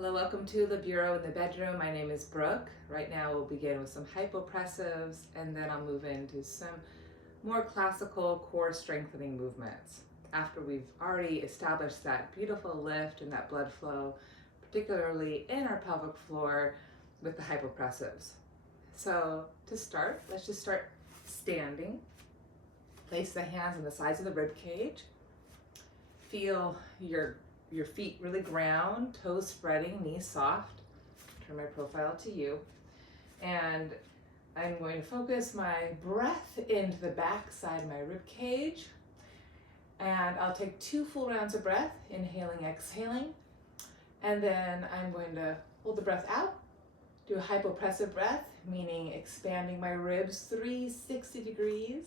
Hello, welcome to the Bureau in the Bedroom. My name is Brooke. Right now we'll begin with some hypopressives and then I'll move into some more classical core strengthening movements. After we've already established that beautiful lift and that blood flow, particularly in our pelvic floor with the hypopressives. So to start, let's just start standing. Place the hands on the sides of the rib cage. Feel your feet really ground, toes spreading, knees soft. Turn my profile to you. And I'm going to focus my breath into the back side of my rib cage. And I'll take 2 full rounds of breath, inhaling, exhaling. And then I'm going to hold the breath out, do a hypopressive breath, meaning expanding my ribs 360 degrees.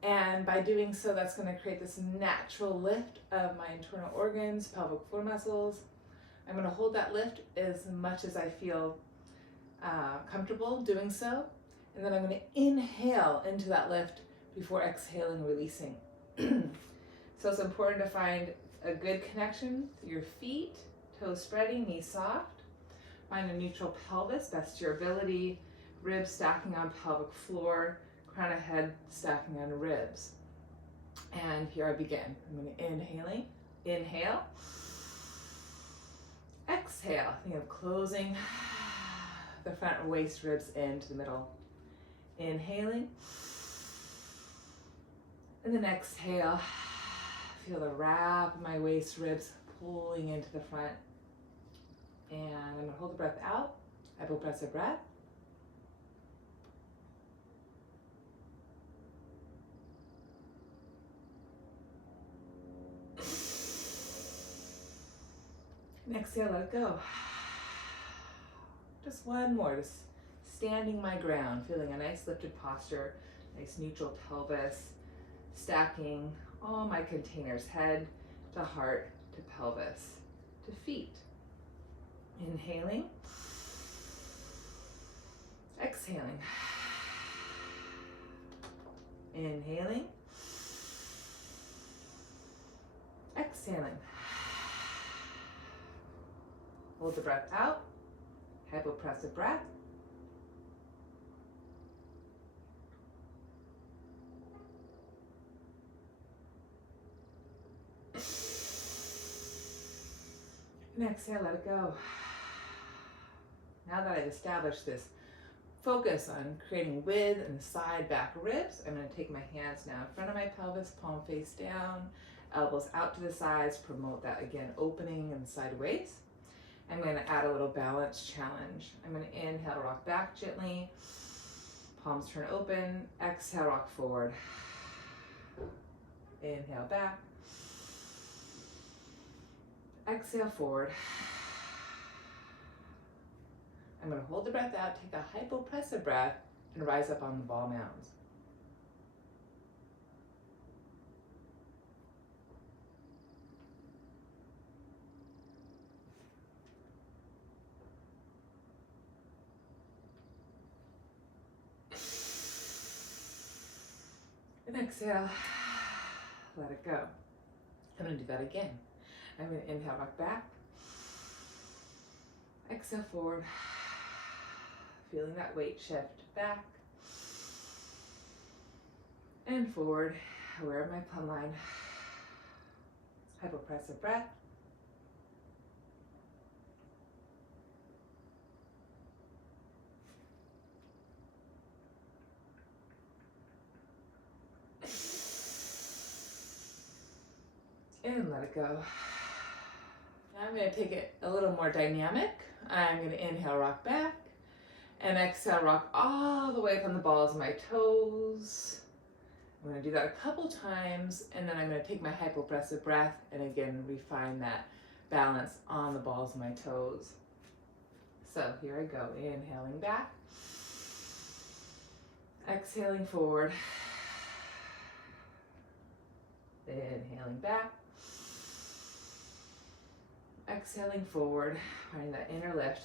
And by doing so, that's going to create this natural lift of my internal organs, pelvic floor muscles. I'm going to hold that lift as much as I feel comfortable doing so. And then I'm going to inhale into that lift before exhaling, releasing. So it's important to find a good connection through your feet, toes spreading, knees soft. Find a neutral pelvis, best to your ability, ribs stacking on pelvic floor, crown of head stacking on ribs. And here I begin. I'm going to inhale, exhale. Think of closing the front waist ribs into the middle. Inhaling, and then exhale. Feel the wrap of my waist ribs pulling into the front. And I'm going to hold the breath out, hypopressive breath. And exhale, let it go. Just one more, just standing my ground, feeling a nice lifted posture, nice neutral pelvis, stacking all my containers, head to heart to pelvis to feet. Inhaling, exhaling, inhaling, exhaling. Hold the breath out, hypopressive breath. And exhale, let it go. Now that I've established this focus on creating width in the side back ribs, I'm going to take my hands now in front of my pelvis, palm face down, elbows out to the sides, promote that again, opening and sideways. I'm going to add a little balance challenge. I'm going to inhale, rock back gently, palms turn open, exhale, rock forward. Inhale back, exhale forward. I'm going to hold the breath out, take a hypopressive breath, and rise up on the ball mounds. And exhale, let it go. I'm going to do that again. I'm going to inhale, rock back, exhale forward, feeling that weight shift back and forward, aware of my plumb line. Hypopressive breath. And let it go. Now I'm going to take it a little more dynamic. I'm going to inhale, rock back, and exhale, rock all the way up on the balls of my toes. I'm going to do that a couple times, and then I'm going to take my hypopressive breath and again refine that balance on the balls of my toes. So here I go, inhaling back, exhaling forward, inhaling back, exhaling forward, finding that inner lift.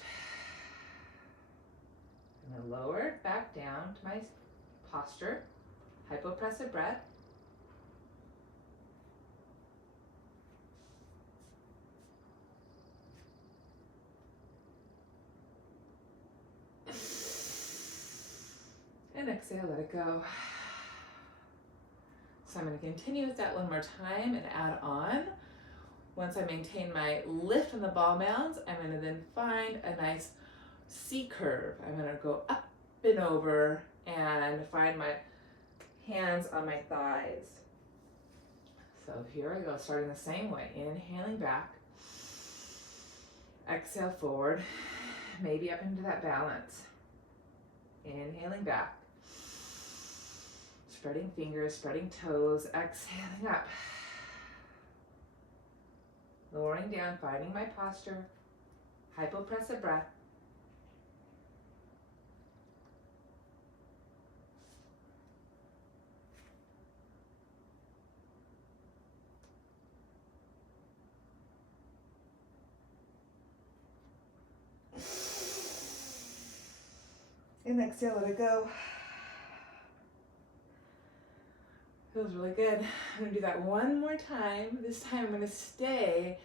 I'm going to lower back down to my posture, hypopressive breath. And exhale, let it go. So I'm going to continue with that one more time and add on. Once I maintain my lift on the ball mounds, I'm going to then find a nice C curve. I'm going to go up and over and find my hands on my thighs. So here I go, starting the same way. Inhaling back. Exhale forward, maybe up into that balance. Inhaling back. Spreading fingers, spreading toes, exhaling up. Lowering down, finding my posture. Hypopressive breath. And exhale, let it go. Feels really good. I'm gonna do that one more time. This time I'm gonna stay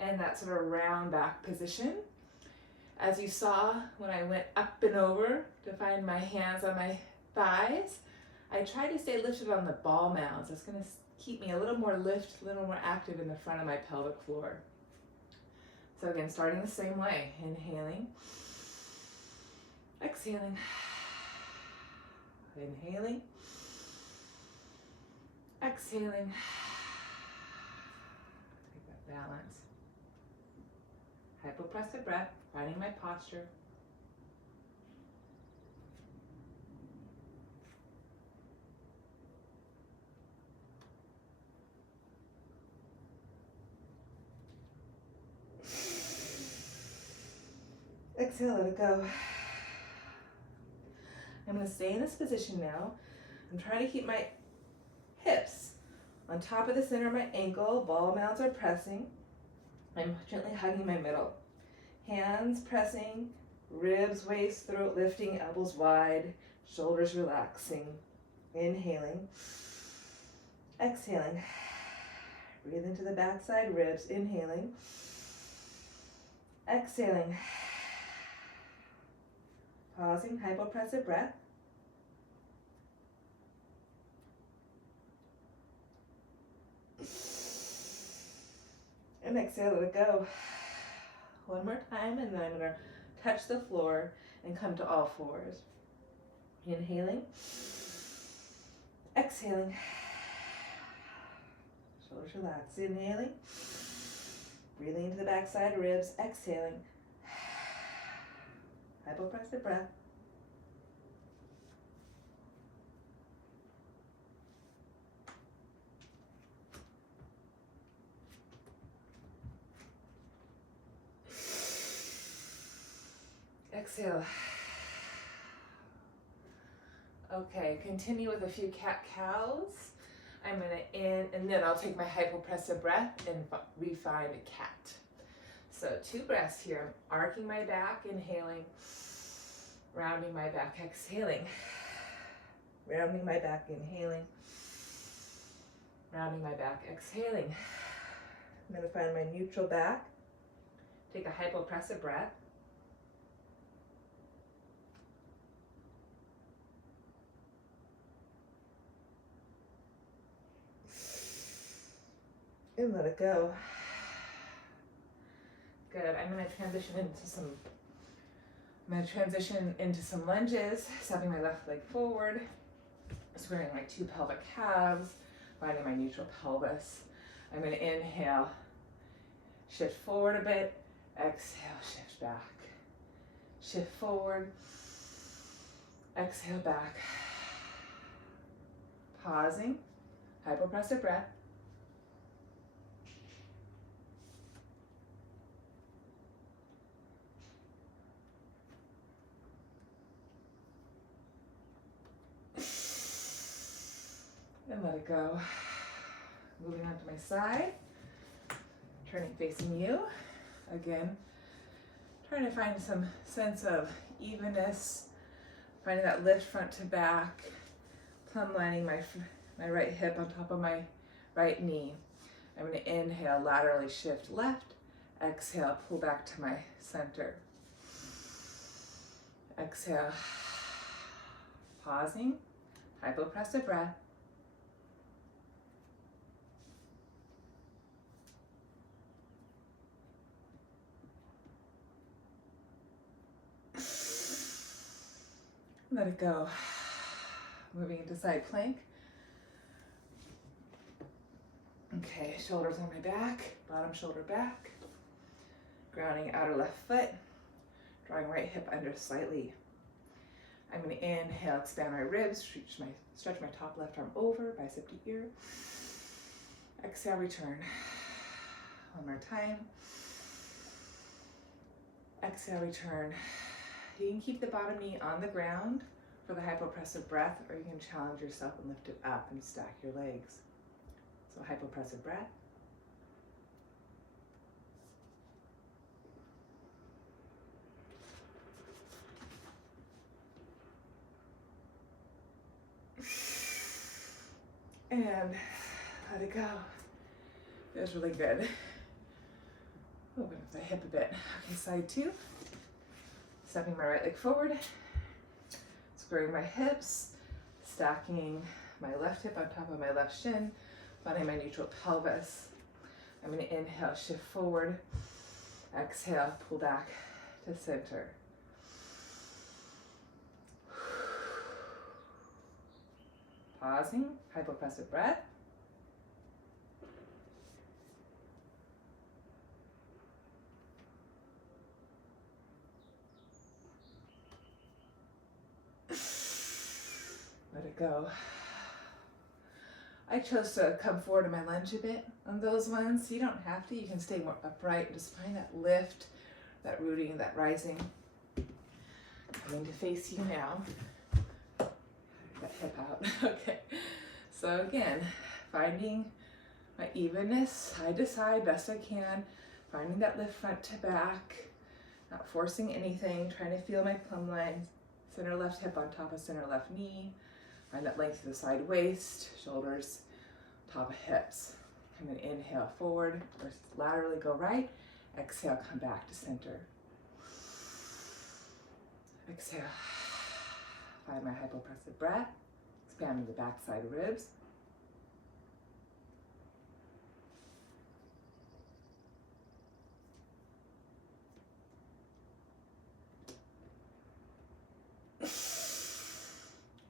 in that sort of round back position. As you saw when I went up and over to find my hands on my thighs, I tried to stay lifted on the ball mounds. That's gonna keep me a little more lift, a little more active in the front of my pelvic floor. So again, starting the same way. Inhaling, exhaling, inhaling, exhaling. Take that balance. Hypopressive breath, finding my posture. Exhale, let it go. I'm going to stay in this position now. I'm trying to keep my hips on top of the center of my ankle. Ball mounds are pressing. I'm gently hugging my middle. Hands pressing, ribs, waist, throat lifting, elbows wide, shoulders relaxing. Inhaling, exhaling. Breathe into the backside ribs. Inhaling, exhaling. Pausing, hypopressive breath. And exhale, let it go. One more time, and then I'm going to touch the floor and come to all fours. Inhaling, exhaling. Shoulders relaxed. Inhaling, breathing into the backside ribs. Exhaling. Hypopressive breath. Exhale. Okay, continue with a few cat-cows. I'm going to and then I'll take my hypopressive breath and refine a cat. So 2 breaths here. I'm arcing my back, inhaling, rounding my back, exhaling. Rounding my back, inhaling, rounding my back, exhaling. I'm going to find my neutral back. Take a hypopressive breath. And let it go. Good. I'm going to transition into some lunges, stepping my left leg forward, squaring my 2 pelvic calves, finding my neutral pelvis. I'm going to inhale, shift forward a bit, exhale, shift back. Shift forward, exhale back. Pausing, hypopressive breath. And let it go. Moving on to my side, turning facing you. Again, trying to find some sense of evenness, finding that lift front to back, plumb lining my right hip on top of my right knee. I'm going to inhale, laterally shift left, exhale, pull back to my center. Exhale, Pausing, hypopressive breath. Let it go. Moving into side plank. Okay, shoulders on my back, bottom shoulder back. Grounding outer left foot, drawing right hip under slightly. I'm going to inhale, expand my ribs, stretch my top left arm over, bicep to ear. Exhale, return. One more time. Exhale, return. You can keep the bottom knee on the ground for the hypopressive breath, or you can challenge yourself and lift it up and stack your legs. So hypopressive breath. And let it go. Feels really good. Open up the hip a bit. Okay, side two. Stepping my right leg forward. Squaring my hips. Stacking my left hip on top of my left shin. Finding my neutral pelvis. I'm going to inhale, shift forward. Exhale, pull back to center. Pausing, hypopressive breath. Let it go. I chose to come forward in my lunge a bit on those ones. You don't have to. You can stay more upright. Just find that lift, that rooting, that rising. Coming to face you now. That hip out. Okay. So again, finding my evenness side to side best I can. Finding that lift front to back. Not forcing anything. Trying to feel my plumb line. Center left hip on top of center left knee. Find that length of the side waist, shoulders, top of hips. I'm going to inhale forward, or laterally go right. Exhale, come back to center. Exhale. Find my hypopressive breath. Expanding the backside ribs.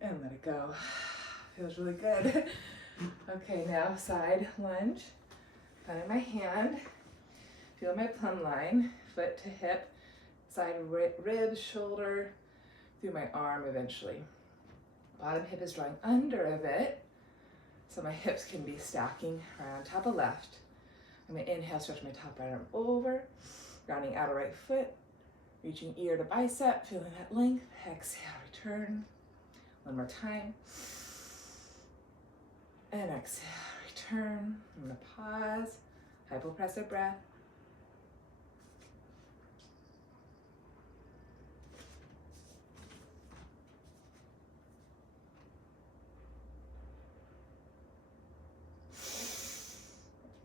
And let it go. Feels really good. Okay, now side lunge. Find my hand. Feel my plumb line, foot to hip, side ribs, shoulder, through my arm eventually. Bottom hip is drawing under a bit, so my hips can be stacking right on top of left. I'm going to inhale, stretch my top right arm over, grounding outer right foot, reaching ear to bicep, feeling that length. Exhale, return. One more time. And exhale, return. I'm going to pause. Hypopressive breath.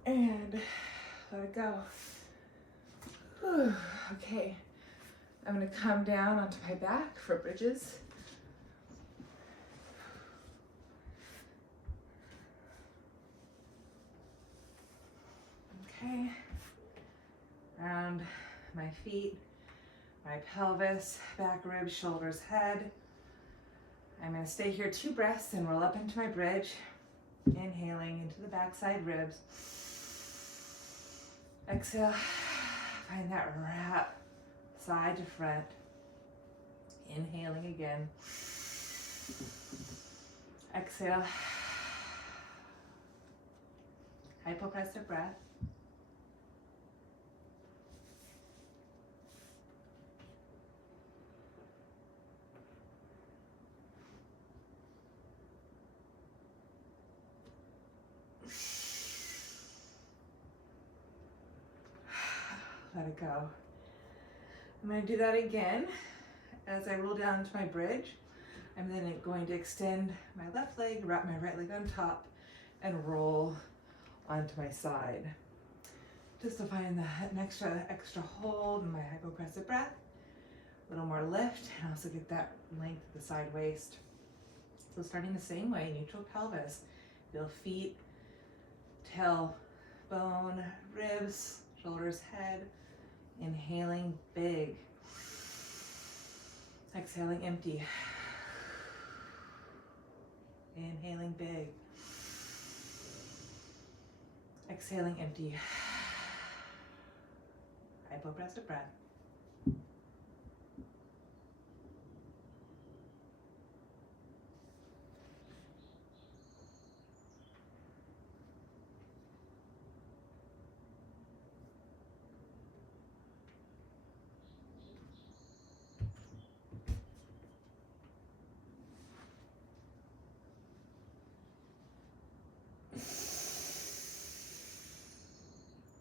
And let it go. Whew. Okay. I'm going to come down onto my back for bridges. Okay, round my feet, my pelvis, back ribs, shoulders, head. I'm going to stay here 2 breaths and roll up into my bridge. Inhaling into the backside ribs. Exhale, find that wrap, side to front. Inhaling again. Exhale. Hypopressive breath. Let it go. I'm going to do that again as I roll down to my bridge. I'm then going to extend my left leg, wrap my right leg on top, and roll onto my side. Just to find an extra hold in my hypopressive breath. A little more lift, and also get that length of the side waist. So starting the same way, neutral pelvis. Feel feet, tailbone, ribs, shoulders, head. Inhaling big. Exhaling empty. Inhaling big. Exhaling empty. Hypopressive breath.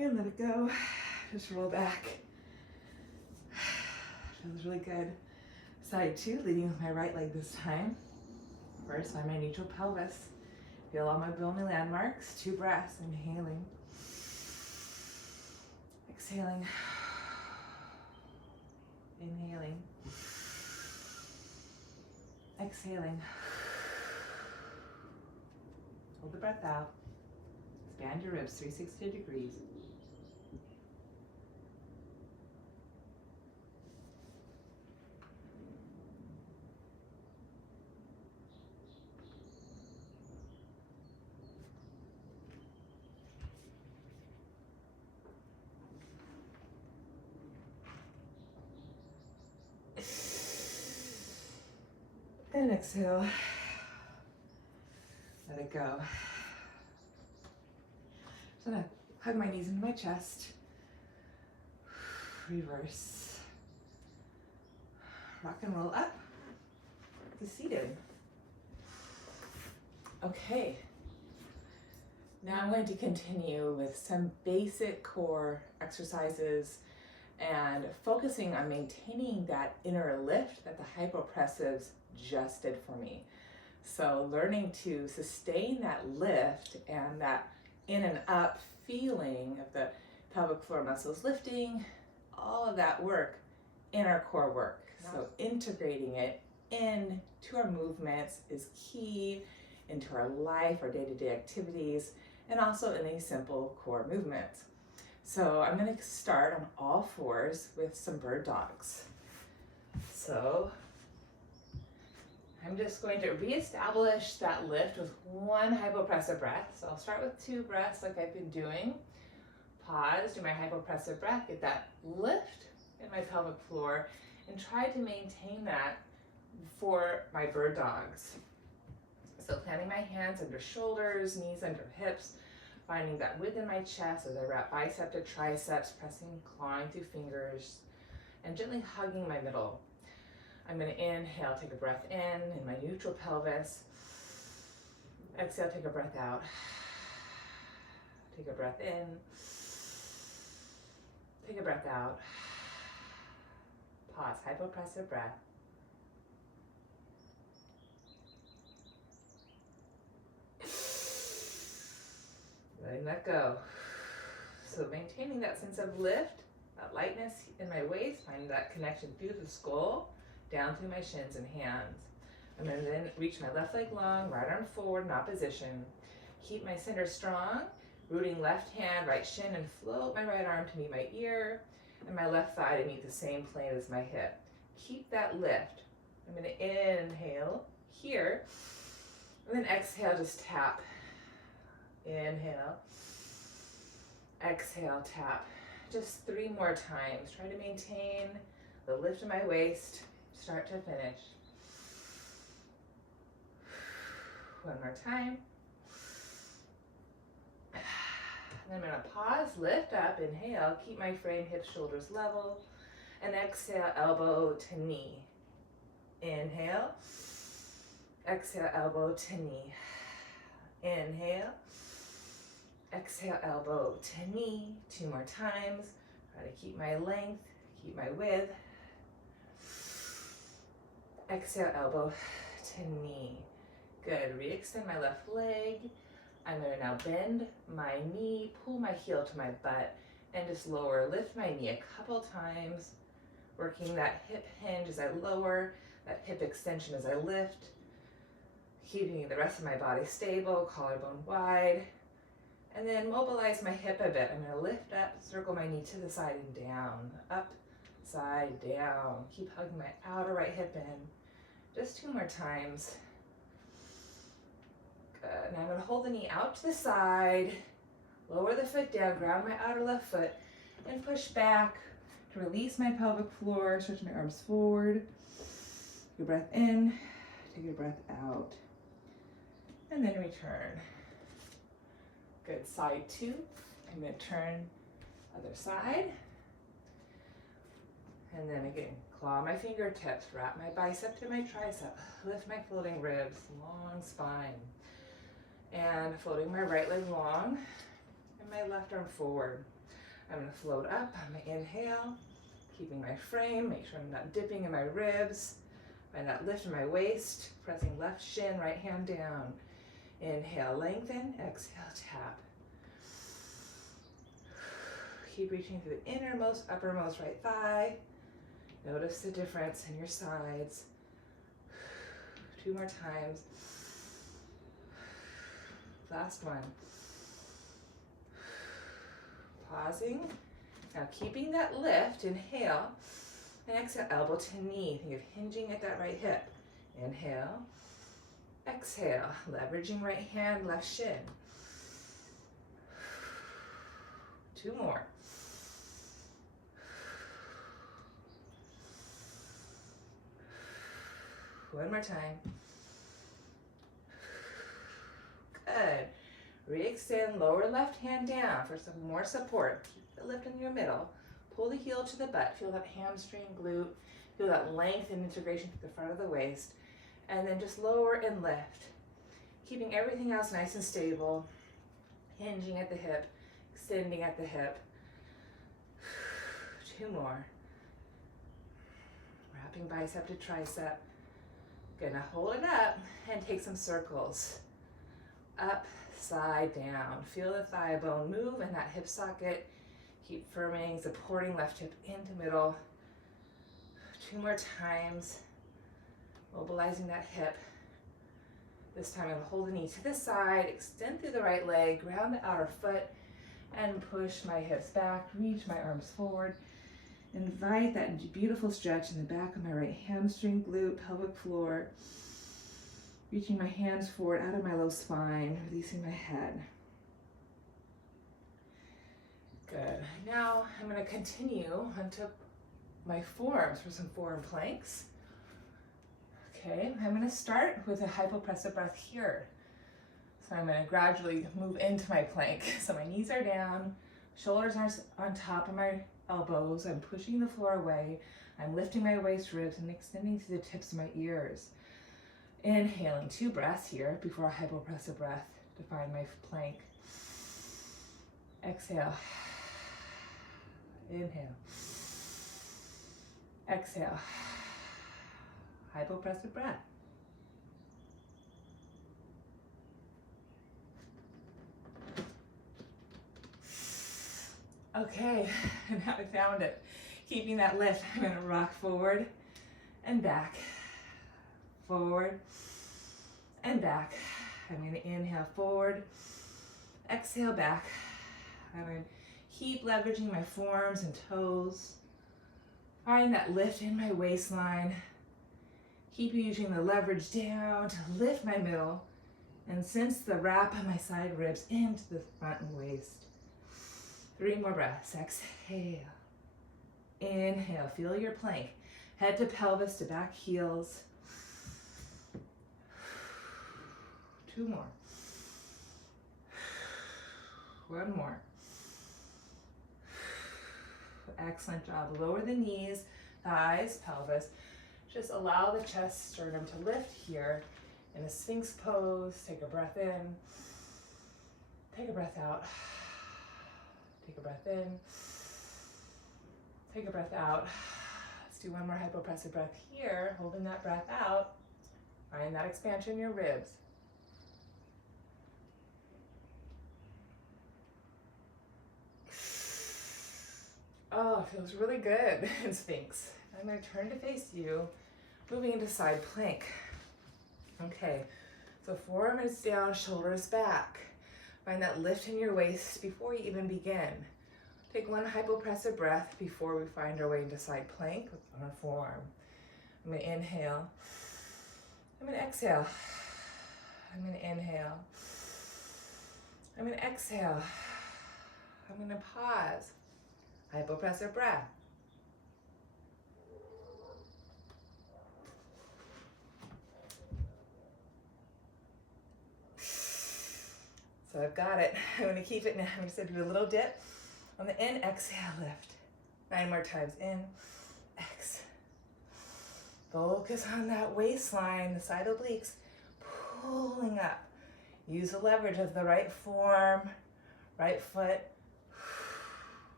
And let it go. Just roll back. Feels really good. Side two, leading with my right leg this time. First, find my neutral pelvis. Feel all my bony landmarks. 2 breaths. Inhaling. Exhaling. Inhaling. Exhaling. Hold the breath out. Expand your ribs 360 degrees. And exhale. Let it go. So I'm gonna hug my knees into my chest. Reverse. Rock and roll up to seated. Okay. Now I'm going to continue with some basic core exercises and focusing on maintaining that inner lift that the hypopressives just did for me. So learning to sustain that lift and that in and up feeling of the pelvic floor muscles lifting, all of that work in our core work. So integrating it into our movements is key, into our life, our day-to-day activities, and also in these simple core movements. So I'm going to start on all fours with some bird dogs. So I'm just going to reestablish that lift with 1 hypopressive breath. So I'll start with 2 breaths like I've been doing. Pause, do my hypopressive breath, get that lift in my pelvic floor, and try to maintain that for my bird dogs. So planting my hands under shoulders, knees under hips, finding that width in my chest as I wrap bicep to triceps, pressing, clawing through fingers, and gently hugging my middle. I'm going to inhale, take a breath in my neutral pelvis. Exhale, take a breath out. Take a breath in. Take a breath out. Pause, hypopressive breath. Letting that go. So maintaining that sense of lift, that lightness in my waist, finding that connection through the skull, down through my shins and hands. I'm going to then reach my left leg long, right arm forward in opposition. Keep my center strong, rooting left hand, right shin, and float my right arm to meet my ear, and my left thigh to meet the same plane as my hip. Keep that lift. I'm going to inhale here, and then exhale, just tap. Inhale, exhale, tap. Just 3 more times. Try to maintain the lift in my waist, start to finish. One more time. And I'm going to pause, lift up, inhale, keep my frame, hips, shoulders level, and exhale, elbow to knee. Inhale, exhale, elbow to knee. Inhale, exhale, elbow to knee. 2 more times. Try to keep my length, keep my width. Exhale, elbow to knee. Good. Re-extend my left leg. I'm going to now bend my knee, pull my heel to my butt, and just lower. Lift my knee a couple times, working that hip hinge as I lower, that hip extension as I lift. Keeping the rest of my body stable, collarbone wide. And then mobilize my hip a bit. I'm going to lift up, circle my knee to the side and down. Up, side, down. Keep hugging my outer right hip in. Just 2 more times. Good. Now I'm going to hold the knee out to the side. Lower the foot down, ground my outer left foot, and push back to release my pelvic floor. Stretch my arms forward. Take a breath in. Take a breath out. And then return. Good, side 2. I'm going to turn other side. And then again, claw my fingertips, wrap my bicep to my tricep, lift my floating ribs, long spine. And floating my right leg long and my left arm forward. I'm going to float up on my inhale, keeping my frame, make sure I'm not dipping in my ribs. Find that lift in my waist, pressing left shin, right hand down. Inhale, lengthen, exhale, tap. Keep reaching through the innermost, uppermost right thigh. Notice the difference in your sides. 2 more times. Last one. Pausing. Now keeping that lift, inhale, and exhale, elbow to knee. Think of hinging at that right hip. Inhale, exhale, leveraging right hand, left shin. 2 more. One more time. Good. Re-extend, lower left hand down for some more support. Keep the lift in your middle. Pull the heel to the butt. Feel that hamstring, glute. Feel that length and integration to the front of the waist. And then just lower and lift. Keeping everything else nice and stable. Hinging at the hip, extending at the hip. 2 more. Wrapping bicep to tricep. Gonna hold it up and take some circles. Up, side, down. Feel the thigh bone move and that hip socket. Keep firming, supporting left hip into middle. 2 more times. Mobilizing that hip. This time I'm gonna hold the knee to the side, extend through the right leg, ground the outer foot, and push my hips back, reach my arms forward. Invite that beautiful stretch in the back of my right hamstring, glute, pelvic floor. Reaching my hands forward out of my low spine, releasing my head. Good. Now I'm going to continue onto my forearms for some forearm planks. Okay, I'm going to start with a hypopressive breath here. So I'm going to gradually move into my plank. So my knees are down, shoulders are on top of my elbows. I'm pushing the floor away. I'm lifting my waist ribs and extending to the tips of my ears. Inhaling 2 breaths here before a hypopressive breath to find my plank. Exhale. Inhale. Exhale. Hypopressive breath. Okay, now I found it. Keeping that lift, I'm going to rock forward and back. Forward and back. I'm going to inhale forward, exhale back. I'm going to keep leveraging my forearms and toes. Find that lift in my waistline. Keep using the leverage down to lift my middle and sense the wrap of my side ribs into the front and waist. 3 more breaths. Exhale. Inhale. Feel your plank. Head to pelvis to back heels. 2 more. 1 more. Excellent job. Lower the knees, thighs, pelvis. Just allow the chest sternum to lift here in a Sphinx pose. Take a breath in. Take a breath out. Take a breath in. Take a breath out. Let's do 1 more hypopressive breath here. Holding that breath out. Find that expansion in your ribs. Oh, it feels really good in Sphinx. I'm going to turn to face you, moving into side plank. Okay, So forearm is down, shoulders back. Find that lift in your waist before you even begin. Take one hypopressive breath before we find our way into side plank on our forearm. I'm gonna inhale. I'm gonna exhale. I'm gonna inhale. I'm gonna exhale. I'm gonna pause. Hypopressive breath. So I've got it. I'm gonna keep it now. I'm just gonna do a little dip. On the in, exhale, lift. 9 more times. In, ex. Focus on that waistline, the side obliques, pulling up. Use the leverage of the right forearm, right foot.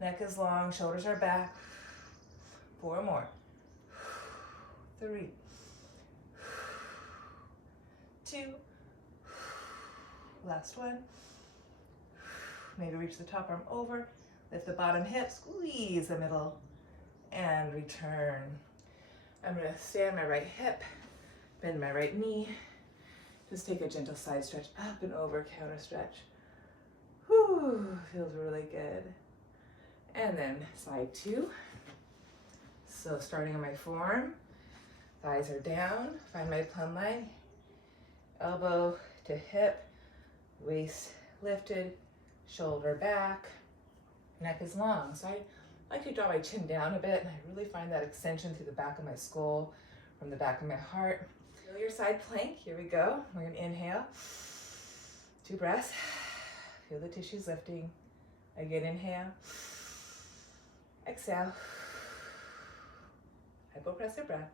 Neck is long, shoulders are back. 4 more. 3, 2, last one. Maybe reach the top arm over, lift the bottom hip, squeeze the middle, and return. I'm gonna stay on my right hip, bend my right knee. Just take a gentle side stretch up and over, counter stretch. Whew, feels really good. And then side 2. So starting on my forearm, thighs are down, find my plumb line, elbow to hip, waist lifted, shoulder back, neck is long. So I like to draw my chin down a bit, and I really find that extension through the back of my skull, from the back of my heart. Feel your side plank, here we go. We're gonna inhale, 2 breaths. Feel the tissues lifting. Again, inhale, exhale, hypopressive breath.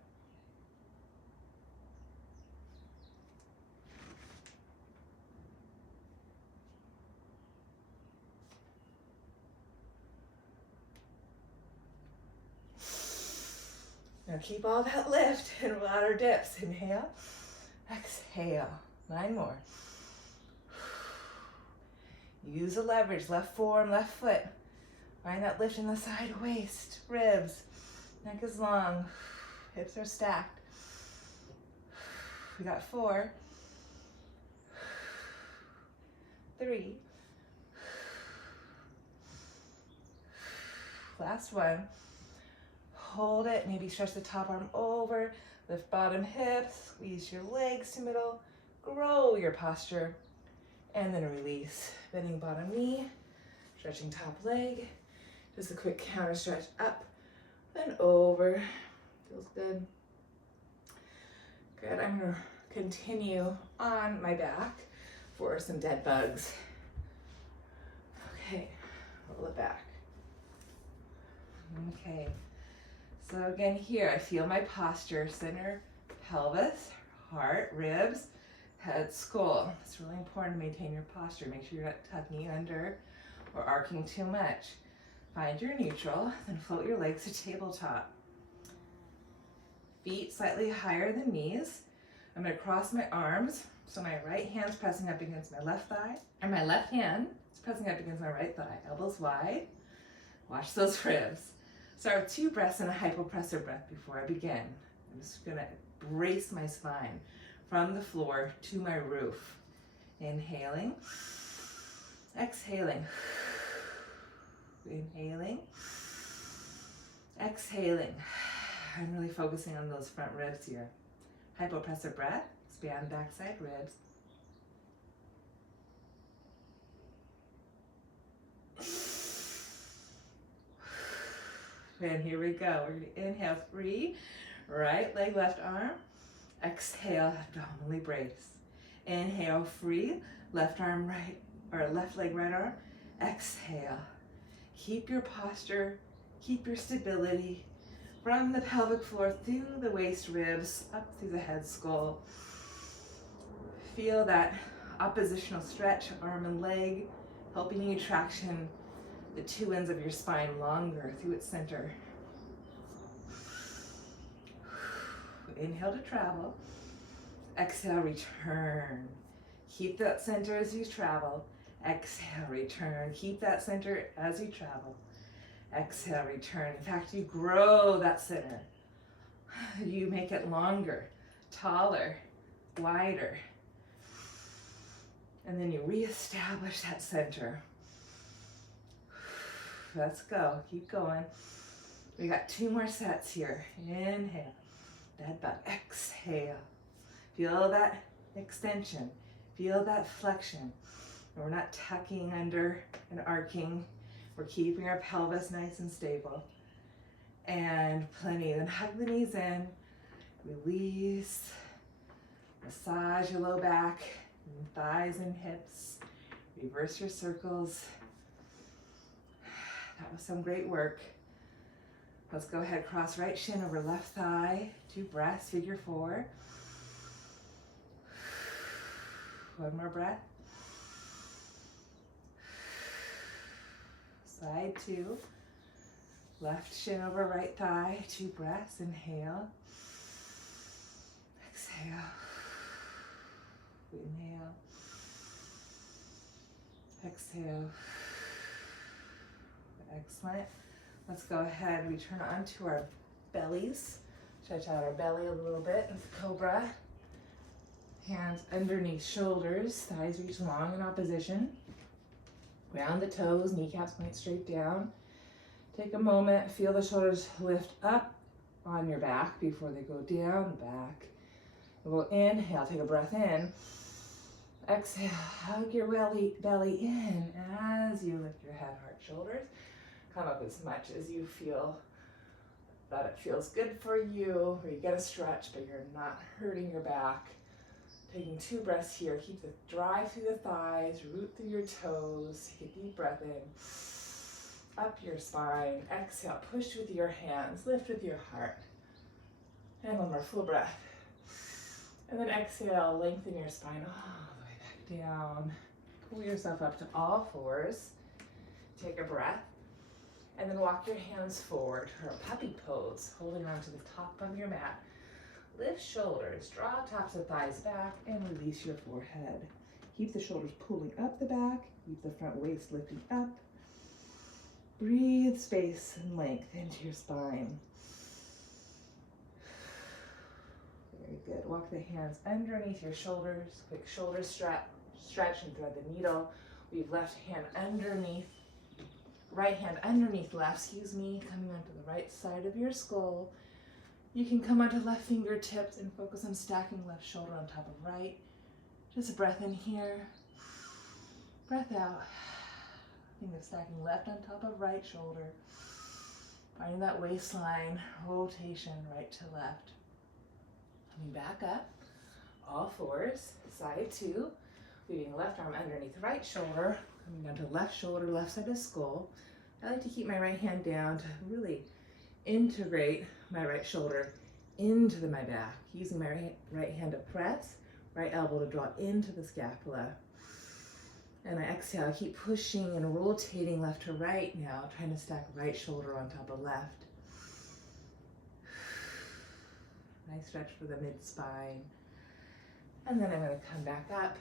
Now keep all that lift and louder dips. Inhale, exhale. 9 more. Use the leverage, left forearm, left foot. Find that lift in the side waist, ribs. Neck is long, hips are stacked. We got 4, 3. Last one. Hold it, maybe stretch the top arm over, lift bottom hip, squeeze your legs to middle, grow your posture, and then release. Bending bottom knee, stretching top leg, just a quick counter stretch up and over. Feels good. Good, I'm gonna continue on my back for some dead bugs. Okay, roll it back. Okay. So again here, I feel my posture, center, pelvis, heart, ribs, head, skull. It's really important to maintain your posture. Make sure you're not tucking under or arcing too much. Find your neutral, then float your legs to tabletop. Feet slightly higher than knees. I'm gonna cross my arms, so my right hand's pressing up against my left thigh, and my left hand is pressing up against my right thigh. Elbows wide, watch those ribs. Start with 2 breaths and a hypopressive breath before I begin. I'm just gonna brace my spine from the floor to my roof. Inhaling, exhaling, inhaling, exhaling. I'm really focusing on those front ribs here. Hypopressive breath, expand backside ribs. And here we go. We're gonna inhale, 3, right leg, left arm. Exhale, abdominally brace. Inhale, free, left arm, right, or left leg, right arm. Exhale. Keep your posture, keep your stability from the pelvic floor through the waist, ribs, up through the head, skull. Feel that oppositional stretch, arm and leg, helping you traction the 2 ends of your spine longer through its center. Inhale to travel. Exhale, return. Keep that center as you travel. Exhale, return. Keep that center as you travel. Exhale, return. In fact, you grow that center. You make it longer, taller, wider. And then you reestablish that center. Let's go, keep going. We got 2 more sets here. Inhale, dead bug, exhale. Feel that extension, feel that flexion. And we're not tucking under and arcing. We're keeping our pelvis nice and stable. And plenty, then hug the knees in, release, massage your low back, and thighs and hips, reverse your circles. That was some great work. Let's go ahead, cross right shin over left thigh, 2 breaths, figure 4. 1 more breath. Side 2. Left shin over right thigh, 2 breaths, inhale. Exhale. Inhale. Exhale. Excellent. Let's go ahead, return onto our bellies. Stretch out our belly a little bit with cobra. Hands underneath shoulders, thighs reach long in opposition. Ground the toes, kneecaps point straight down. Take a moment, feel the shoulders lift up on your back before they go down the back. And we'll inhale, take a breath in. Exhale, hug your belly in as you lift your head, heart, shoulders. Come up as much as you feel that it feels good for you, where you get a stretch, but you're not hurting your back. Taking 2 breaths here. Keep the drive through the thighs, root through your toes. Take a deep breath in. Up your spine. Exhale, push with your hands, lift with your heart. And 1 more full breath. And then exhale, lengthen your spine all the way back down. Pull yourself up to all 4s. Take a breath. And then walk your hands forward for a puppy pose, holding on to the top of your mat. Lift shoulders, draw tops of thighs back, and release your forehead. Keep the shoulders pulling up the back, keep the front waist lifting up. Breathe space and length into your spine. Very good. Walk the hands underneath your shoulders. Quick shoulder stretch and thread the needle. Weave left hand underneath, right hand underneath left, coming onto the right side of your skull. You can come onto left fingertips and focus on stacking left shoulder on top of right. Just a breath in here, breath out. Think of stacking left on top of right shoulder. Finding that waistline, rotation right to left. Coming back up, all 4s, side 2. Weaving left arm underneath right shoulder, coming down to left shoulder, left side of skull. I like to keep my right hand down to really integrate my right shoulder into my back, using my right hand to press, right elbow to draw into the scapula. And I exhale, keep pushing and rotating left to right now, trying to stack right shoulder on top of left. Nice stretch for the mid-spine. And then I'm going to come back up,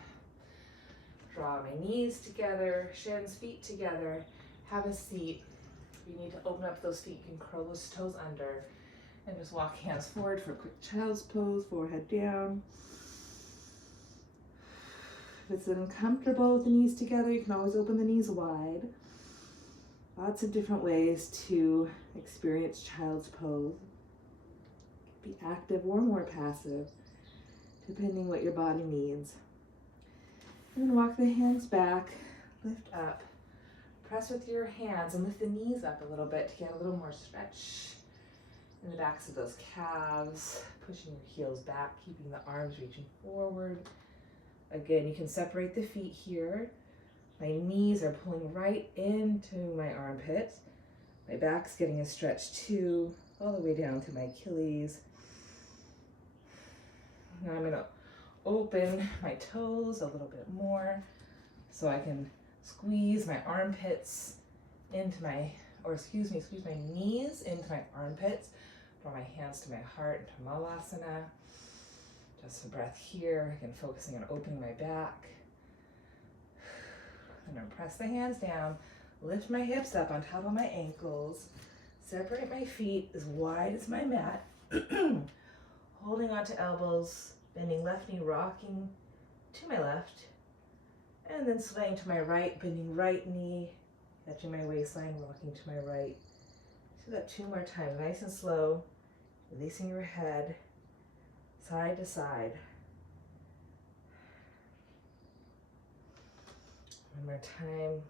draw my knees together, shins, feet together, have a seat. If you need to open up those feet, you can curl those toes under and just walk hands forward for a quick child's pose, forehead down. If it's uncomfortable with the knees together, you can always open the knees wide. Lots of different ways to experience child's pose. Be active or more passive, depending what your body needs. And then walk the hands back, lift up. Press with your hands and lift the knees up a little bit to get a little more stretch in the backs of those calves, pushing your heels back, keeping the arms reaching forward. Again, you can separate the feet here. My knees are pulling right into my armpits. My back's getting a stretch too, all the way down to my Achilles. Now I'm gonna open my toes a little bit more so I can squeeze my armpits into my, squeeze my knees into my armpits. Draw my hands to my heart into Malasana. Just a breath here. Again, focusing on opening my back. And then press the hands down. Lift my hips up on top of my ankles. Separate my feet as wide as my mat. Holding onto elbows, bending left knee, rocking to my left. And then swaying to my right, bending right knee, catching my waistline, rocking to my right. Do that 2 more times, nice and slow, releasing your head, side to side. 1 more time.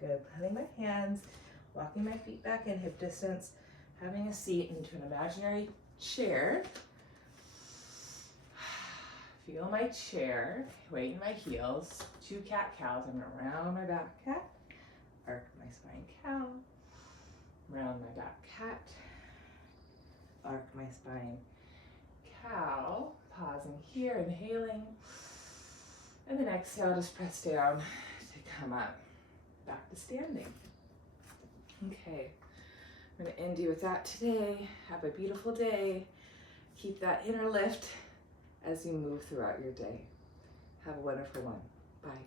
Good, letting my hands, walking my feet back in hip distance, having a seat into an imaginary chair. Feel my chair, weight in my heels, 2 cat-cows. I'm gonna round my back cat, arc my spine cow, round my back cat, arc my spine cow, pausing here, inhaling, and then exhale, just press down to come up, back to standing. Okay, I'm gonna end you with that today. Have a beautiful day. Keep that inner lift as you move throughout your day. Have a wonderful one. Bye.